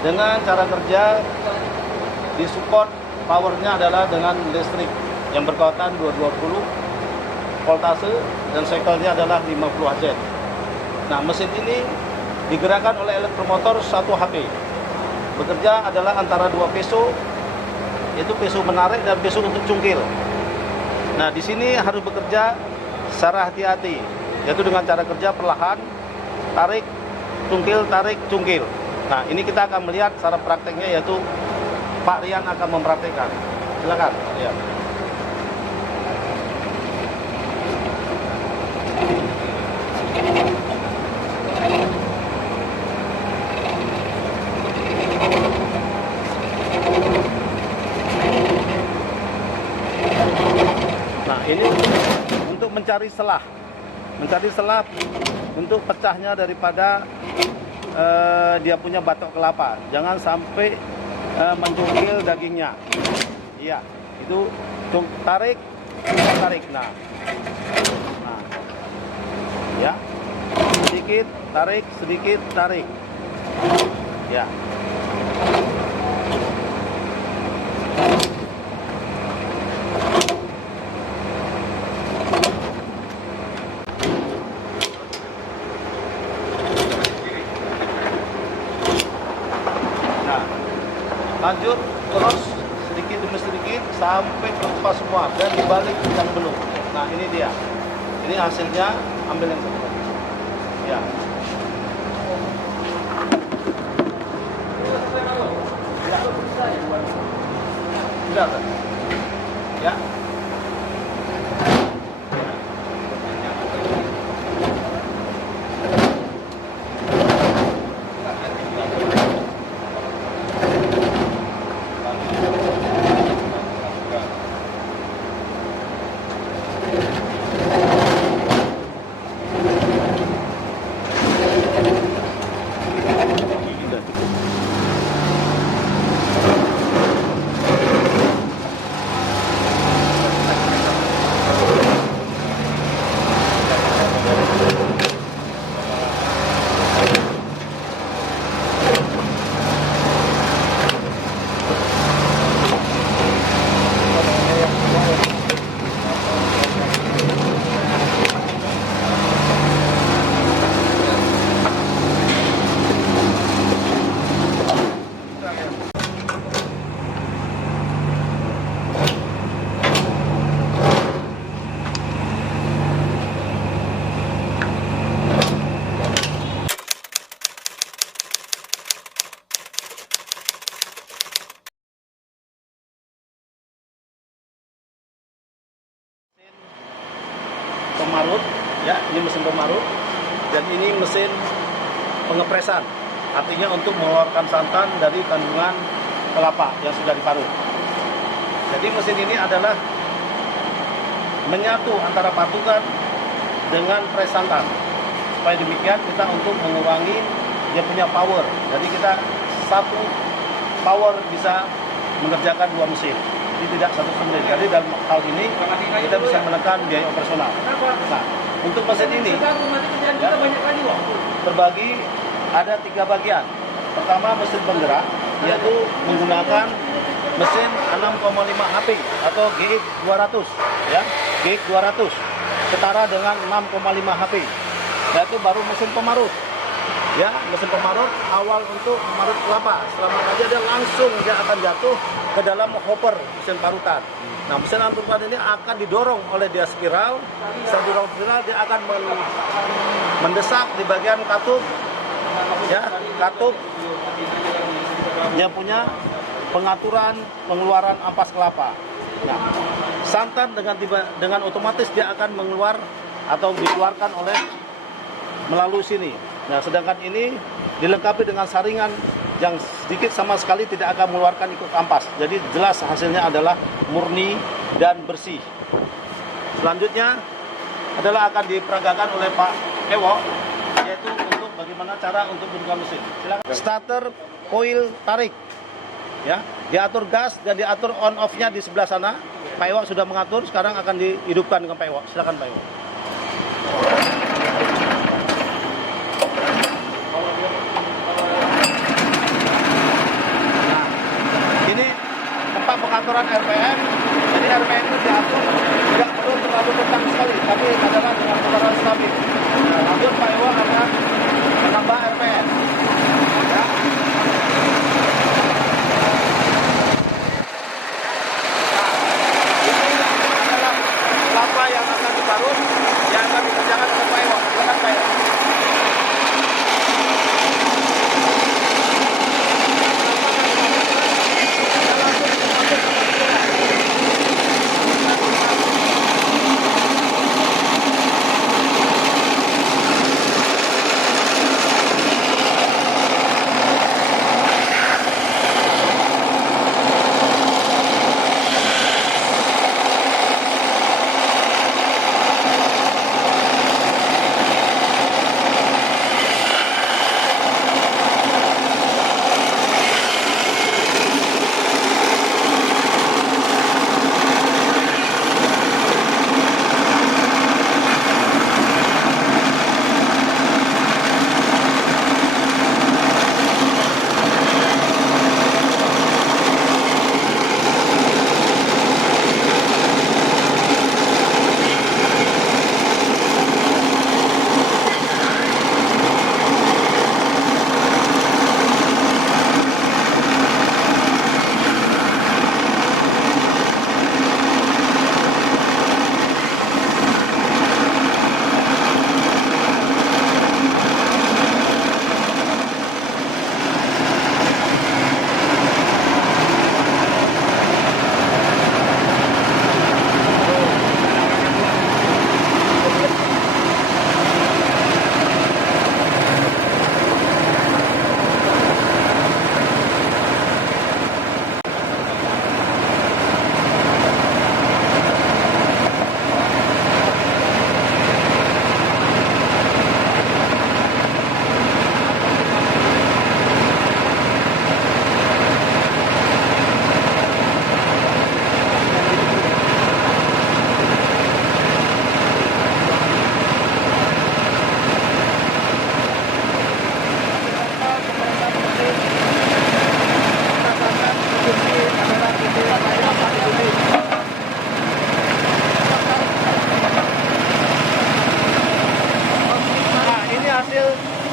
Dengan cara kerja disupport powernya adalah dengan listrik yang berkekuatan 220 voltase dan cycle-nya adalah 50 Hz. Nah, mesin ini digerakkan oleh elektromotor 1 HP. Bekerja adalah antara 2 peso, yaitu peso menarik dan peso untuk cungkil. Nah, di sini harus bekerja secara hati-hati, yaitu dengan cara kerja perlahan, tarik, cungkil. Nah, ini kita akan melihat secara prakteknya, yaitu Pak Rian akan mempraktekkan. Silakan. Ya. Nah, ini untuk mencari selah untuk pecahnya daripada dia punya batok kelapa. Jangan sampai mencungkil dagingnya. Iya, itu tarik. Nah, ya, sedikit tarik. Ya. Lanjut terus sedikit demi sedikit sampai lepas semua dan dibalik yang belum. Nah, ini dia. Ini hasilnya, ambil yang kedua. Ya. Sudah, kan? Ya. Pemarut, ya, ini mesin pemarut, dan ini mesin pengepresan, artinya untuk mengeluarkan santan dari kandungan kelapa yang sudah diparut. Jadi mesin ini adalah menyatu antara patukan dengan pres santan. Supaya demikian kita untuk mengurangi dia punya power. Jadi kita satu power bisa mengerjakan 2 mesin. Jadi tidak satu mesin. Jadi dalam hal ini kita bisa menekan biaya operasional. Nah, untuk mesin ini ya, terbagi ada 3 bagian. Pertama, mesin penggerak, yaitu menggunakan mesin 6,5 HP atau GX 200, ya, GX 200 setara dengan 6,5 HP. Dan itu baru mesin pemarut. Ya, mesin pemarut awal untuk memarut kelapa. Selama aja dia akan jatuh ke dalam hopper mesin parutan. Nah, mesin parutan ini akan didorong oleh dia spiral. Setelah didorong spiral, dia akan mendesak di bagian katup, ya, katup yang punya pengaturan pengeluaran ampas kelapa. Nah, santan dengan otomatis dia akan mengeluar atau dikeluarkan melalui sini. Nah, sedangkan ini dilengkapi dengan saringan yang sedikit sama sekali tidak akan mengeluarkan ikut ampas. Jadi jelas hasilnya adalah murni dan bersih. Selanjutnya adalah akan diperagakan oleh Pak Ewo, yaitu untuk bagaimana cara untuk membuka mesin. Silakan. Starter coil tarik. Ya, diatur gas dan diatur on off-nya di sebelah sana. Pak Ewo sudah mengatur, sekarang akan dihidupkan dengan Pak Ewo. Silakan Pak Ewo. peraturan RPM. Jadi RPM itu diatur tidak perlu terlalu kencang sekali, tapi adalah dengan putaran stabil. Nah, namun Pak Iwan akan menambah RPM. Ya. Kelapa yang akan diparut, yang akan dikerjakan oleh Pak Iwan. Silakan Pak Iwan.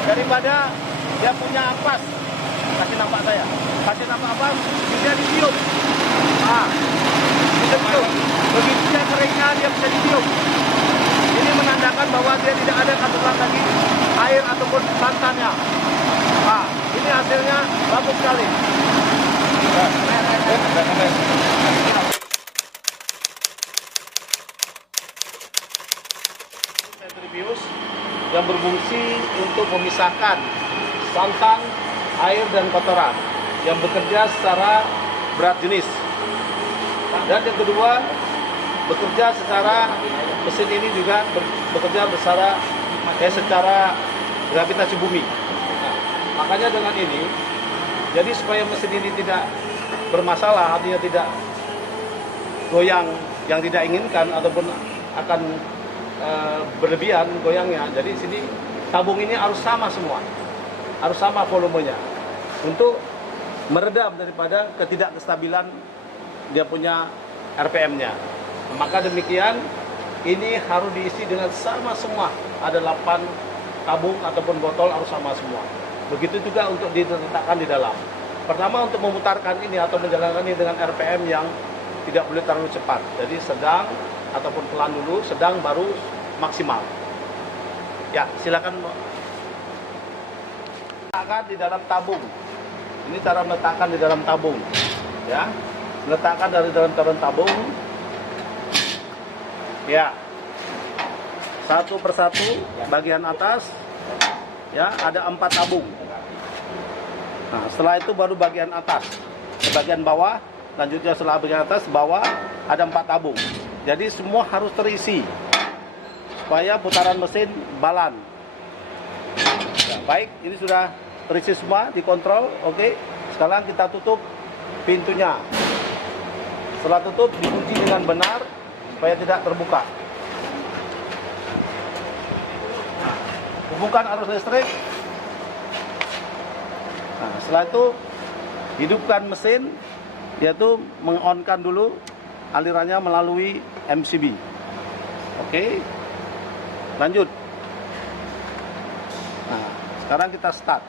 Daripada dia punya ampas, kasih nampak saya, kasih nampak ampas, dia ditiup. Bisa ditiup. Begitu dia keringnya dia bisa ditiup. Ini menandakan bahwa dia tidak ada kandungan lagi air ataupun santannya. Ini hasilnya bagus sekali. Centrifuge yang berfungsi untuk memisahkan santan, air, dan kotoran yang bekerja secara berat jenis. Dan yang kedua, bekerja secara mesin ini juga bekerja secara gravitasi bumi. Makanya dengan ini, jadi supaya mesin ini tidak bermasalah, artinya tidak goyang yang tidak inginkan ataupun akan berlebihan goyangnya. Jadi sini tabung ini harus sama semua, harus sama volumenya untuk meredam daripada ketidakstabilan dia punya RPM-nya. Maka demikian ini harus diisi dengan sama semua. Ada 8 tabung ataupun botol harus sama semua. Begitu juga untuk diletakkan di dalam. Pertama untuk memutarkan ini atau menjalankan ini dengan RPM yang tidak boleh terlalu cepat. Jadi sedang ataupun pelan dulu, sedang baru maksimal. Ya, silakan letakkan di dalam tabung. Ini cara meletakkan di dalam tabung. Ya, letakkan dari dalam tabung. Ya, satu persatu bagian atas. Ya, ada 4 tabung. Nah, setelah itu baru bagian atas, bagian bawah, lanjutnya setelah bagian atas, bawah ada 4 tabung. Jadi semua harus terisi supaya putaran mesin balan. Ya, baik, ini sudah terisi semua, dikontrol. Oke. Sekarang kita tutup pintunya. Setelah tutup, dikunci dengan benar supaya tidak terbuka. Nah, hubungkan arus listrik. Nah, setelah itu hidupkan mesin yaitu mengonkan dulu alirannya melalui MCB. Oke, lanjut. Nah, sekarang kita start.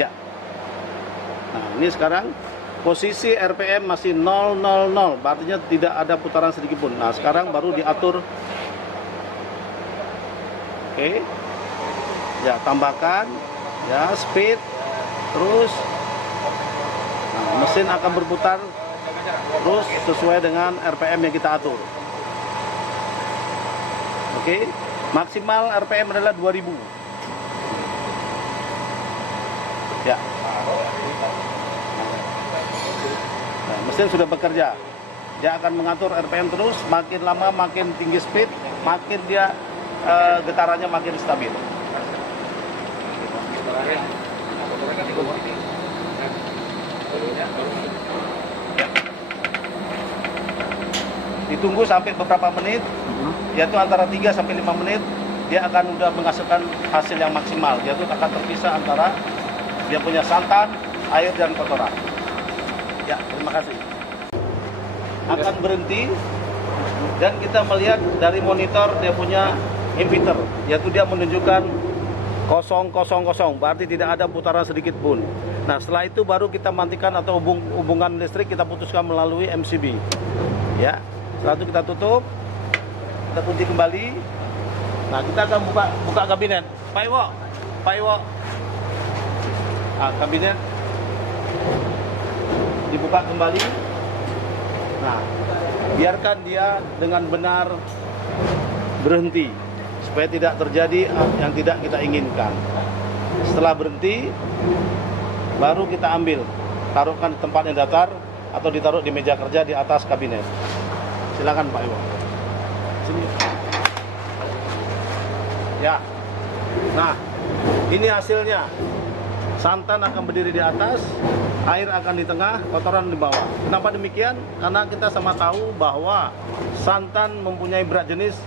Ya. Nah, ini sekarang posisi RPM masih 000, artinya tidak ada putaran sedikit pun. Nah, sekarang baru diatur. Oke. Ya, tambahkan ya speed, terus nah, mesin akan berputar terus sesuai dengan RPM yang kita atur. Oke, maksimal RPM adalah 2000. Ya. Nah, mesin sudah bekerja. Dia akan mengatur RPM terus, makin lama makin tinggi speed, makin dia getarannya makin stabil. Ditunggu sampai beberapa menit, yaitu antara 3 sampai 5 menit, dia akan udah menghasilkan hasil yang maksimal, yaitu akan terpisah antara dia punya santan, air, dan kotoran. Ya, terima kasih. Akan berhenti, dan kita melihat dari monitor dia punya indicator, yaitu dia menunjukkan 000, berarti tidak ada putaran sedikit pun. Nah, setelah itu baru kita matikan atau hubungan listrik kita putuskan melalui MCB. Ya, setelah itu kita tutup, kita kunci kembali. Nah, kita akan buka kabinet. Pak Iwo. Nah, kabinet dibuka kembali. Nah, biarkan dia dengan benar berhenti supaya tidak terjadi yang tidak kita inginkan. Setelah berhenti, baru kita ambil, taruhkan di tempat yang datar atau ditaruh di meja kerja di atas kabinet. Silakan Pak Iwo. Sini. Ya. Nah, ini hasilnya. Santan akan berdiri di atas, air akan di tengah, kotoran di bawah. Kenapa demikian? Karena kita sama tahu bahwa santan mempunyai berat jenis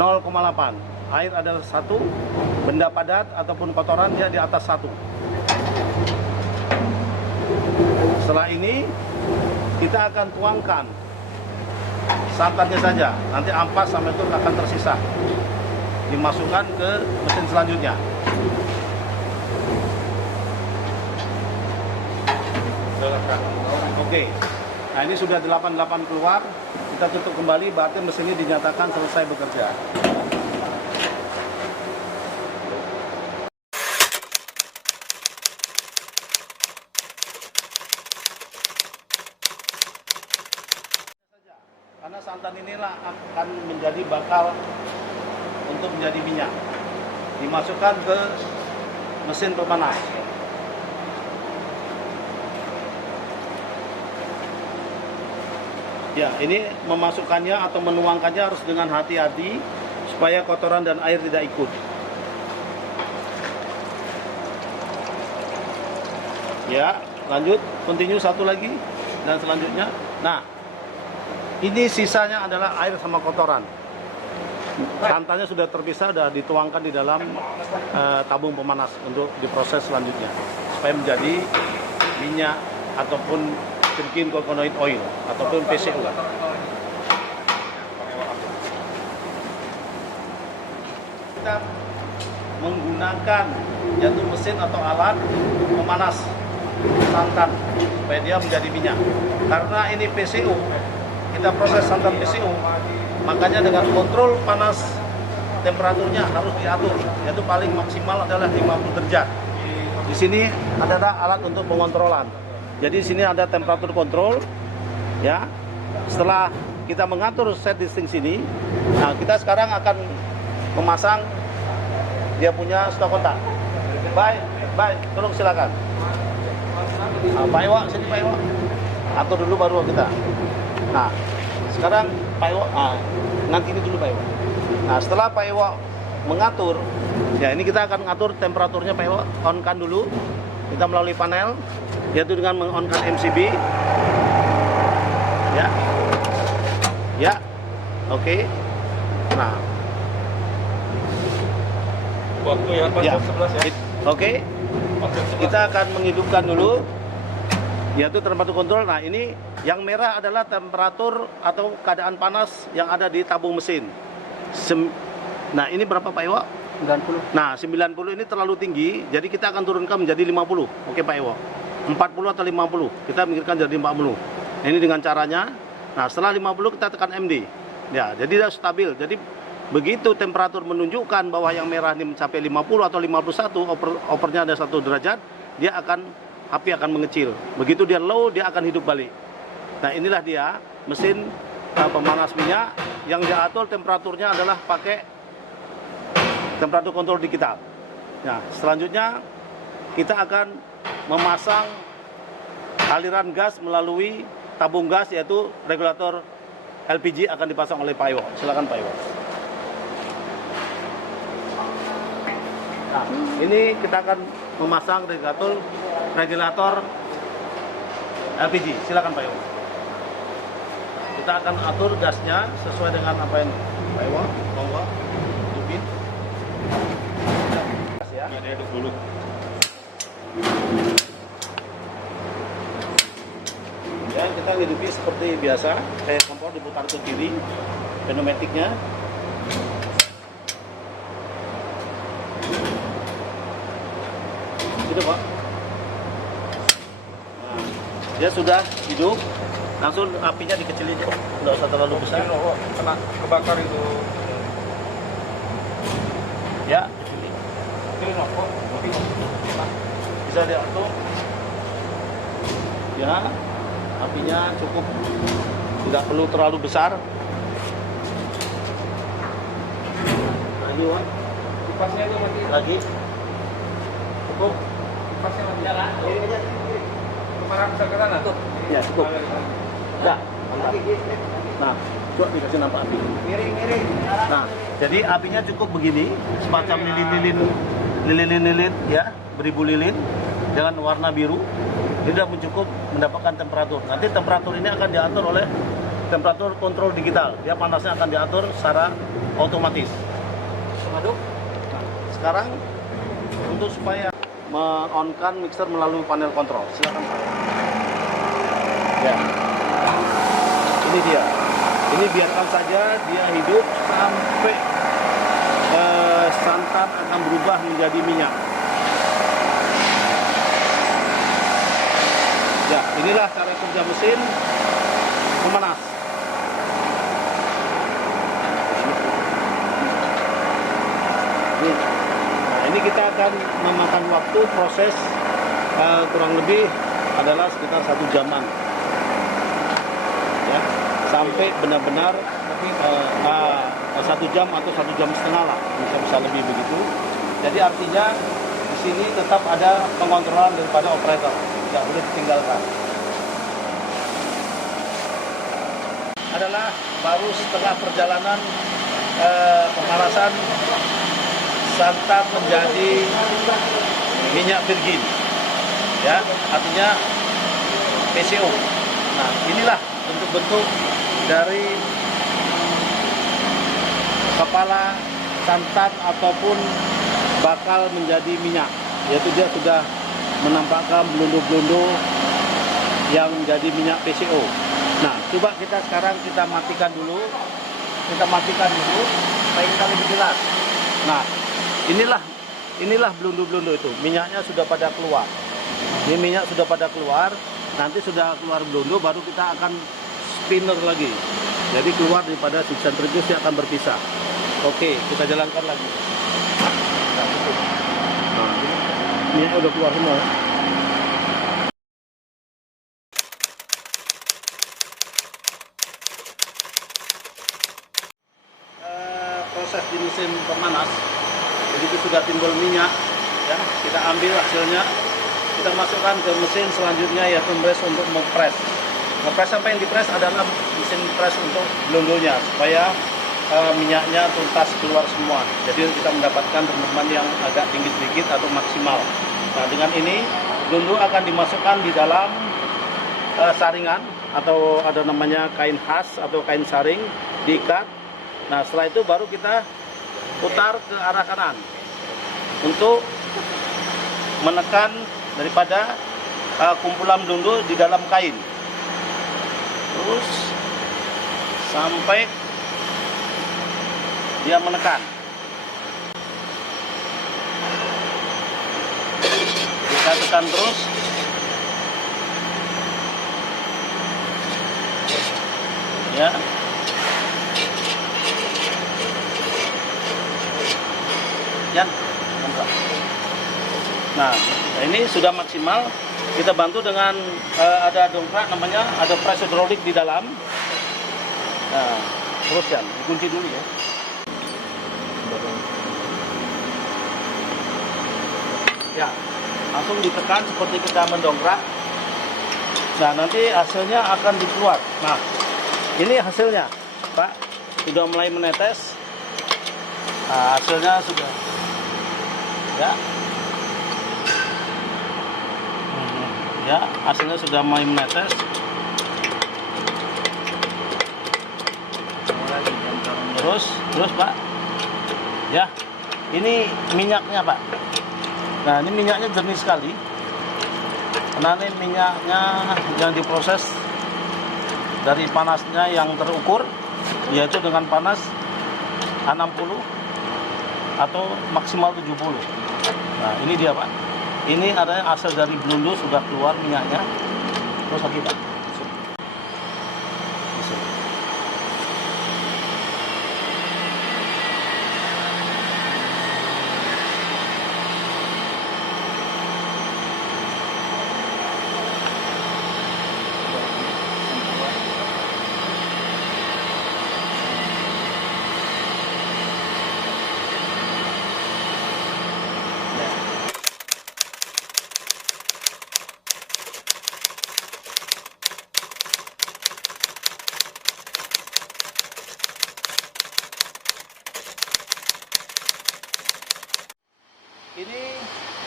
0,8. Air adalah 1, benda padat ataupun kotoran dia di atas 1. Setelah ini kita akan tuangkan santannya saja. Nanti ampas sama itu akan tersisa, dimasukkan ke mesin selanjutnya. Oke. Nah, ini sudah 88 keluar. Kita tutup kembali, berarti mesin ini dinyatakan selesai bekerja. Karena santan inilah akan menjadi bakal untuk menjadi minyak, dimasukkan ke mesin pemanas. Ya, ini memasukkannya atau menuangkannya harus dengan hati-hati supaya kotoran dan air tidak ikut. Ya, lanjut, continue satu lagi dan selanjutnya. Nah, ini sisanya adalah air sama kotoran. Santannya sudah terpisah, sudah dituangkan di dalam tabung pemanas untuk diproses selanjutnya supaya menjadi minyak ataupun virgin coconut oil ataupun PCO. Kita menggunakan yaitu mesin atau alat pemanas santan supaya dia menjadi minyak. Karena ini PCO, kita proses santan PCO, makanya dengan kontrol panas temperaturnya harus diatur, yaitu paling maksimal adalah 50 derajat. Di sini adalah alat untuk pengontrolan. Jadi di sini ada temperatur kontrol, ya. Setelah kita mengatur set listing sini, nah kita sekarang akan memasang dia punya stop kontak. Baik, tolong silakan. Nah, Pak Iwo, sini Pak Iwo. Atur dulu baru kita. Nah, sekarang Pak Iwo, nanti ini dulu Pak Iwo. Nah, setelah Pak Iwo mengatur, ya ini kita akan mengatur temperaturnya Pak Iwo. On-kan dulu, kita melalui panel, yaitu dengan meng-on-kan MCB. Ya, oke. Nah, waktu ya pas ya. jam 11 ya. Oke, Pas jam 11. kita akan menghidupkan dulu, yaitu temperatur kontrol. Nah, ini yang merah adalah temperatur atau keadaan panas yang ada di tabung mesin. Nah, ini berapa Pak Iwo? 90. Nah, 90 ini terlalu tinggi, jadi kita akan turunkan menjadi 50. Oke Pak Iwo. 40 atau 50, kita mikirkan jadi 40. Nah, ini dengan caranya. Nah, setelah 50 kita tekan MD. Ya, jadi dia stabil. Jadi begitu temperatur menunjukkan bahwa yang merah ini mencapai 50 atau 51, opernya ada 1 derajat, dia akan api akan mengecil. Begitu dia low, dia akan hidup balik. Nah, inilah dia mesin pemanas minyak yang diatur temperaturnya adalah pakai temperatur kontrol digital. Nah, selanjutnya kita akan memasang aliran gas melalui tabung gas, yaitu regulator LPG akan dipasang oleh Pak Iwo. Silakan Pak Iwo. Nah, ini kita akan memasang regulator LPG. Silakan Pak Iwo. Kita akan atur gasnya sesuai dengan apa yang Pak Iwo monggo hidupin. Gas ya. Ya, diaduk dulu. Dan kita hidupi seperti biasa, kayak kompor diputar ke kiri, pneumatiknya. Sudah Pak. Nah, dia sudah hidup, langsung apinya dikecilin, nggak usah terlalu besar. Kena kebakar itu. Ya, kecilin. Bisa diatur. Ya, apinya cukup, tidak perlu terlalu besar. Lagi Pak. Kipasnya itu mati. Lagi. Cukup. Kipasnya mati. Kemana bisa ke sana tuh? Ya, cukup. Udah, mantap. Nah, coba dikasih nampak api. Miring. Nah, jadi apinya cukup begini, semacam lilin-lilin ya, beribu lilin dengan warna biru. Ini sudah cukup mendapatkan temperatur. Nanti temperatur ini akan diatur oleh temperatur kontrol digital. Dia panasnya akan diatur secara otomatis. Mengaduk. Nah, sekarang untuk supaya men-on-kan mixer melalui panel kontrol, silakan Pak. Ya, ini dia. Ini biarkan saja dia hidup sampai santan akan berubah menjadi minyak. Ya, inilah cara kerja mesin pemanas. Nah, ini kita akan memakan waktu proses kurang lebih adalah sekitar 1 jaman. Ya, sampai benar-benar 1 jam atau 1,5 jam lah, bisa lebih begitu. Jadi artinya di sini tetap ada pengontrolan daripada operator, tidak boleh ditinggalkan. Adalah baru setelah perjalanan pemanasan santan menjadi minyak virgin, ya, artinya PCO. Nah, inilah bentuk-bentuk dari kepala santan ataupun bakal menjadi minyak, yaitu dia sudah menampakkan belundu-belundu yang menjadi minyak PCO. Nah, coba sekarang kita matikan dulu supaya kita lebih jelas. Nah, inilah belundu-belundu itu, minyaknya sudah pada keluar. Ini minyak sudah pada keluar, nanti sudah keluar belundu, baru kita akan spinner lagi. Jadi keluar daripada si sentrifuge akan berpisah. Oke, kita jalankan lagi. Nah, minyaknya udah keluar semua. Proses di mesin pemanas, jadi itu sudah timbul minyak, ya, kita ambil hasilnya, kita masukkan ke mesin selanjutnya, yaitu press untuk mempres. Ngepres apa yang dipres adalah mesin press untuk blondonya, supaya minyaknya tuntas keluar semua. Jadi kita mendapatkan teman-teman yang agak tinggi sedikit atau maksimal. Nah, dengan ini blondo akan dimasukkan di dalam saringan, atau ada namanya kain khas atau kain saring, diikat. Nah, setelah itu baru kita putar ke arah kanan untuk menekan daripada kumpulan belundul di dalam kain. Terus sampai dia menekan. Kita tekan terus. Ya. Yan. Nah, ini sudah maksimal. Kita bantu dengan ada dongkrak namanya, ada press hydraulic di dalam. Nah, terus Yan, dikunci dulu ya. Ya, langsung ditekan seperti kita mendongkrak. Nah, nanti hasilnya akan dikeluar. Nah, ini hasilnya, Pak. Sudah mulai menetes. Nah, hasilnya sudah. Ya. Ya, hasilnya sudah mulai menetes. Terus Pak. Ya, ini minyaknya Pak. Nah, ini minyaknya jernih sekali. Nah, ini minyaknya yang diproses dari panasnya yang terukur, yaitu dengan panas 60 atau maksimal 70. Nah, ini dia Pak. Ini ada asal dari belundul sudah keluar minyaknya. Terus lagi Pak. Ini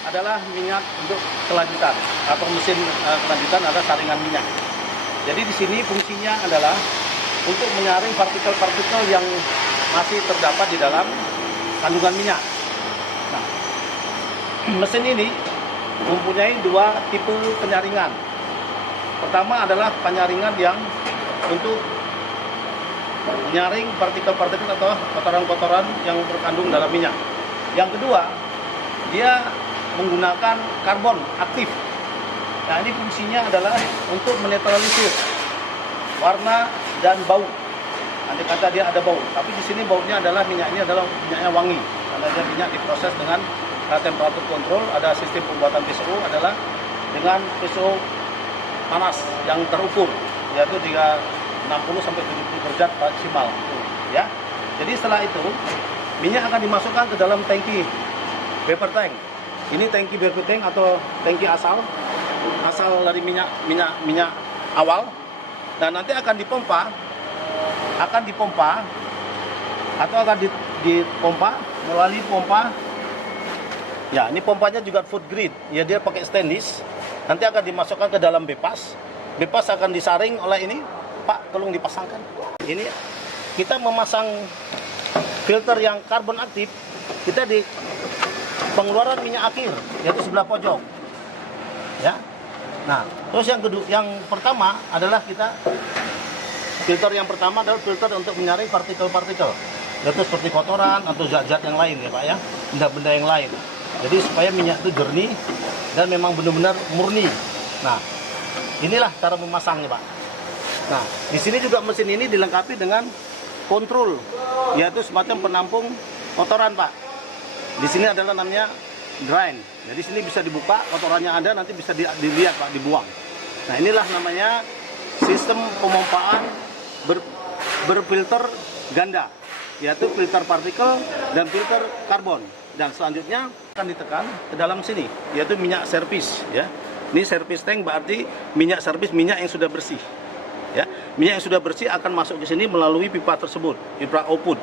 adalah minyak untuk kelanjutan atau mesin kelanjutan ada saringan minyak. Jadi di sini fungsinya adalah untuk menyaring partikel-partikel yang masih terdapat di dalam kandungan minyak. Nah, mesin ini mempunyai dua tipe penyaringan. Pertama adalah penyaringan yang untuk menyaring partikel-partikel atau kotoran-kotoran yang terkandung dalam minyak. Yang kedua, dia menggunakan karbon aktif. Nah, ini fungsinya adalah untuk menetralisir warna dan bau. Andai kata dia ada bau, tapi di sini baunya adalah minyak ini adalah minyaknya wangi. Karena dia minyak diproses dengan temperatur kontrol, ada sistem pembuatan PSO adalah dengan PSO panas yang terukur, yaitu 360 sampai 70 derajat maksimal. Ya. Jadi setelah itu minyak akan dimasukkan ke dalam tangki vapor tank. Ini tangki vapor tank atau tangki asal dari minyak awal. Dan nanti akan dipompa atau akan dipompa melalui pompa. Ya, ini pompanya juga food grade. Ya, dia pakai stainless. Nanti akan dimasukkan ke dalam bepas. Bepas akan disaring oleh ini. Pak, tolong dipasangkan. Ini kita memasang filter yang karbon aktif. Kita di pengeluaran minyak akhir, yaitu sebelah pojok. Ya. Nah, terus yang pertama adalah filter yang pertama adalah filter untuk menyaring partikel-partikel, yaitu seperti kotoran atau zat-zat yang lain ya Pak ya, benda-benda yang lain. Jadi supaya minyak itu jernih dan memang benar-benar murni. Nah, inilah cara memasangnya Pak. Nah, di sini juga mesin ini dilengkapi dengan kontrol, yaitu semacam penampung kotoran Pak. Di sini adalah namanya drain. Jadi sini bisa dibuka, kotorannya ada nanti bisa dilihat Pak, dibuang. Nah, inilah namanya sistem pemompaan berfilter ganda, yaitu filter partikel dan filter karbon. Dan selanjutnya akan ditekan ke dalam sini, yaitu minyak servis. Ya, ini servis tank berarti minyak servis, minyak yang sudah bersih. Ya, minyak yang sudah bersih akan masuk ke sini melalui pipa tersebut, pipa output.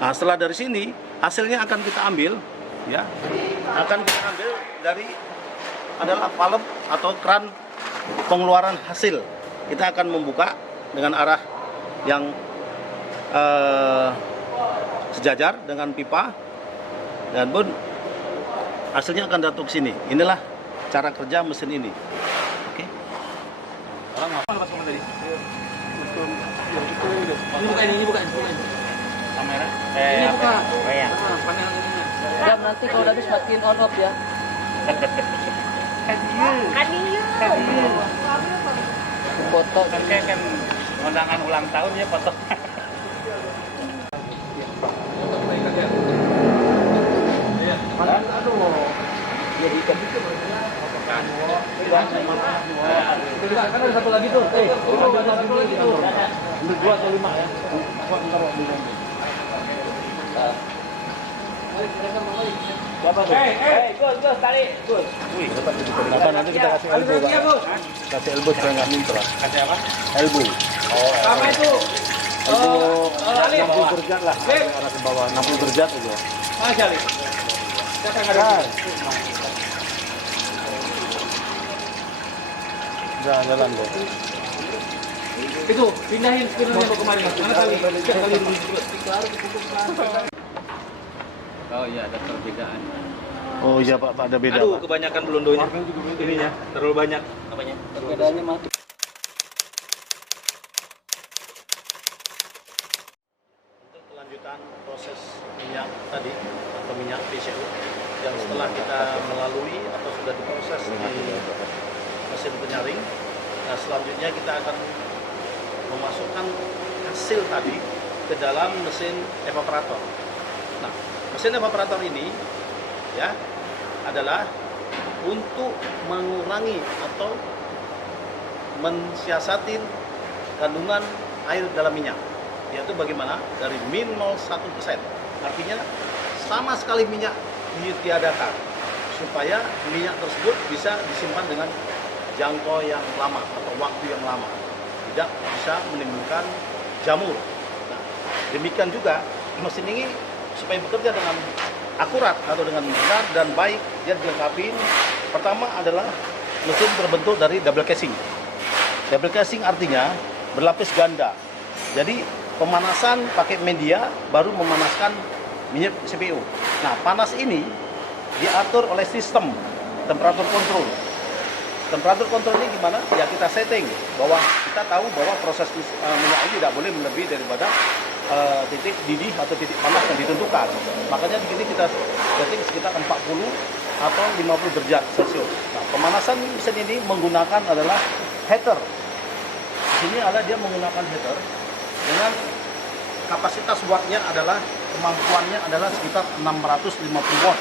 Nah, setelah dari sini hasilnya akan kita ambil, ya, akan kita ambil dari adalah valve atau keran pengeluaran hasil. Kita akan membuka dengan arah yang sejajar dengan pipa, dan pun hasilnya akan datang ke sini. Inilah cara kerja mesin ini. Oke. Orang apa lepas komen tadi? Ini buka ini buka ini. Kamera. Ini buka. Wayang. Panel ininya. Jam nanti kalau udah habis matiin on off ya. Foto Kan kayak kan undangan ulang tahun ya foto. Kan ada satu lagi tuh. Ada satu lagi tuh. 2 atau 5 ya. Gus, tarik, Gus. Apa nanti kita kasih elbow, Pak. Kasih elbow supaya nggak minter. Kasih apa? Elbow. Apa itu? Elbow Lali. 60 derajat lah, arah ke bawah 60 derajat aja. Mana Jali? Siapa yang ada? Jangan jalan, Bro. Itu, pindahin spinnernya ke kemarin. Mana kali? Oh iya, ada perbedaan. Oh iya, Pak, ada beda, Aduh, Pak. kebanyakan belondonya. Ininya terlalu banyak. Apanya? perbedaannya mati. Untuk kelanjutan proses minyak tadi atau minyak PCU yang setelah kita melalui atau sudah diproses di mesin penyaring, nah selanjutnya kita akan memasukkan hasil tadi ke dalam mesin evaporator. Nah, mesin evaporator ini ya adalah untuk mengurangi atau mensiasati kandungan air dalam minyak, yaitu bagaimana dari min 0,1%, artinya sama sekali minyak ditiadakan supaya minyak tersebut bisa disimpan dengan jangkau yang lama atau waktu yang lama, tidak bisa menimbulkan jamur. Nah, demikian juga mesin ini supaya bekerja dengan akurat atau dengan benar dan baik, dia dilengkapi. Pertama adalah mesin berbentuk dari double casing. Double casing artinya berlapis ganda. Jadi pemanasan pakai media baru memanaskan minyak CPU. Nah, panas ini diatur oleh sistem temperatur kontrol. Temperatur kontrol ini gimana? Ya kita setting bahwa kita tahu bahwa proses minyak ini tidak boleh melebihi daripada titik didih atau titik panas yang ditentukan. Makanya di sini kita setting sekitar 40 atau 50 derajat Celcius. Nah, pemanasan mesin ini menggunakan adalah heater. Di sini ada dia menggunakan heater dengan kapasitas wattnya adalah kemampuannya adalah sekitar 650 watt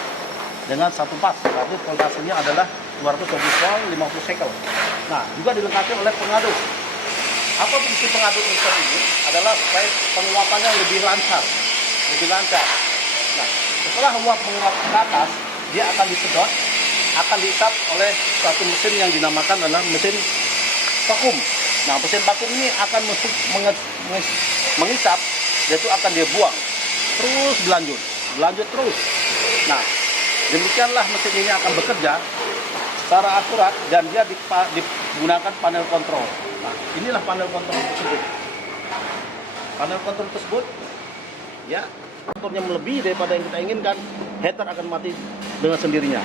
dengan satu pas. Berarti voltasenya adalah 220 volt 50 sekel. Nah, juga dilengkapi oleh pengaduk. Apa fungsi pengaduk mesin ini? Adalah supaya penguapannya lebih lancar. Nah, setelah uap menguap ke atas, dia akan disedot, akan diisap oleh satu mesin yang dinamakan adalah mesin vakum. Nah, mesin vakum ini akan mengisap, yaitu akan dia buang. Terus berlanjut terus. Nah, demikianlah mesin ini akan bekerja secara akurat dan dia digunakan panel kontrol. Nah, inilah panel kontrol tersebut. Panel kontrol tersebut, ya, kontrolnya melebihi daripada yang kita inginkan, heater akan mati dengan sendirinya.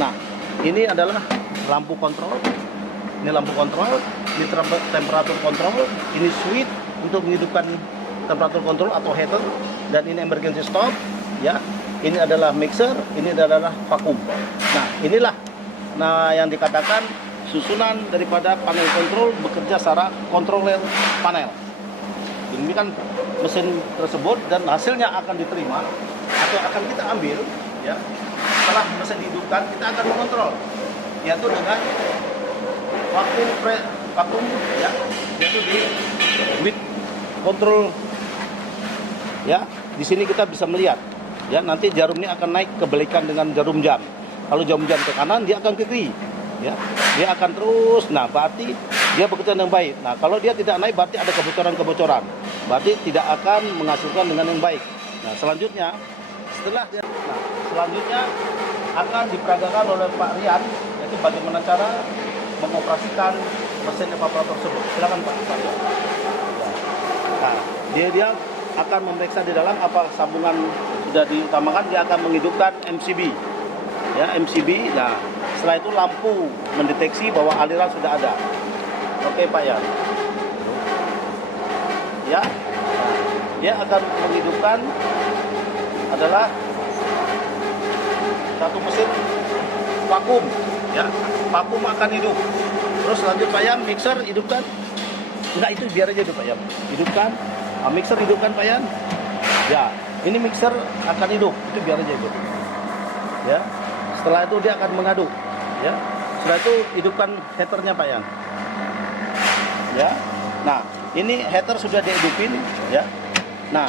Nah, ini adalah lampu kontrol. Ini lampu kontrol, ini temperatur kontrol, ini switch untuk menghidupkan temperatur kontrol atau heater, dan ini emergency stop, ya. Ini adalah mixer, ini adalah vakum. Nah, inilah yang dikatakan susunan daripada panel kontrol bekerja secara kontroler panel. Demikian mesin tersebut dan hasilnya akan diterima atau akan kita ambil, ya. Setelah mesin dihidupkan, kita akan mengontrol, yaitu dengan vakum, ya, yaitu di with control, ya. Di sini kita bisa melihat, ya, nanti jarum ini akan naik kebalikan dengan jarum jam. Kalau jarum jam ke kanan, dia akan ke kiri, ya. Dia akan terus. Nah, berarti dia bekerja dengan baik. Nah, kalau dia tidak naik, berarti ada kebocoran. Berarti tidak akan menghasilkan dengan yang baik. Nah, selanjutnya akan diperagakan oleh Pak Rian, yaitu bagaimana cara mengoperasikan mesin evaporator tersebut. Silakan Pak. Nah, dia akan memeriksa di dalam apa sambungan sudah diutamakan, dia akan menghidupkan MCB. Ya, MCB. Nah, setelah itu lampu mendeteksi bahwa aliran sudah ada. Oke, Pak Yan. Ya. Nah, dia akan menghidupkan adalah satu mesin vakum, ya. Vakum akan hidup. Terus lanjut Pak Yan, mixer hidupkan. Enggak, itu biar aja dulu Pak Yan. Hidupkan. Nah, mixer hidupkan Pak Yan. Ya, ini mixer akan hidup. Itu biar aja itu. Ya. Setelah itu dia akan mengaduk, ya. Setelah itu hidupkan heaternya Pak Yan. Ya. Nah, ini heater sudah dihidupin, ya. Nah,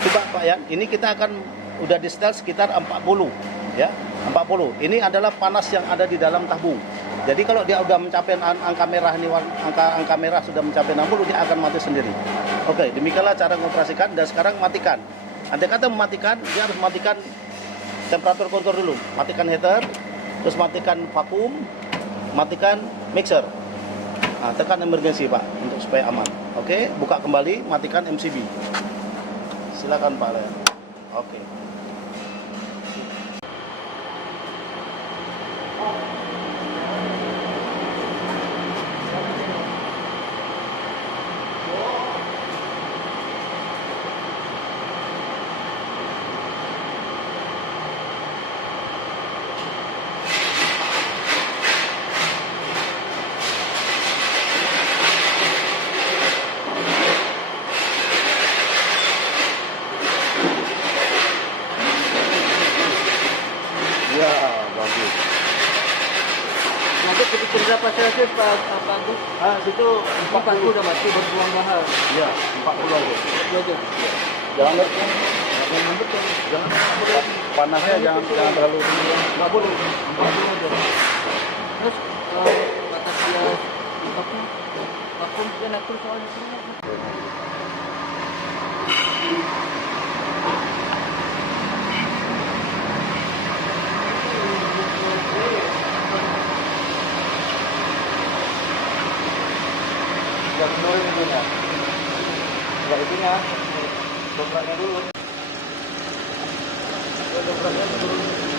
coba Pak Yan, ini kita akan udah di setel sekitar 40, ya. 40. Ini adalah panas yang ada di dalam tabung. Jadi kalau dia udah mencapai angka merah ini, angka merah sudah mencapai 60, dia akan mati sendiri. Oke, demikianlah cara mengoperasikan. Dan sekarang matikan. Andai kata mematikan, dia harus matikan temperatur kontrol dulu. Matikan heater, terus matikan vakum, matikan mixer. Nah, tekan emergency Pak untuk supaya aman. Oke, buka kembali, matikan MCB. Silakan Pak Len. Oke. Ya, bagus. Nanti ketika berapa Celsius Pak Agus? Ah, situ 40 udah mati berbuang mahal. Ya, 40 aja. Itu aja. Jangan panasnya jangan terlalu tinggi. Nggak boleh. 40 aja. Terus batas dia vakum dia naik terus soalnya. Jangan nurin itunya. Enggak itunya. Dobraknya dulu. Dobraknya dulu.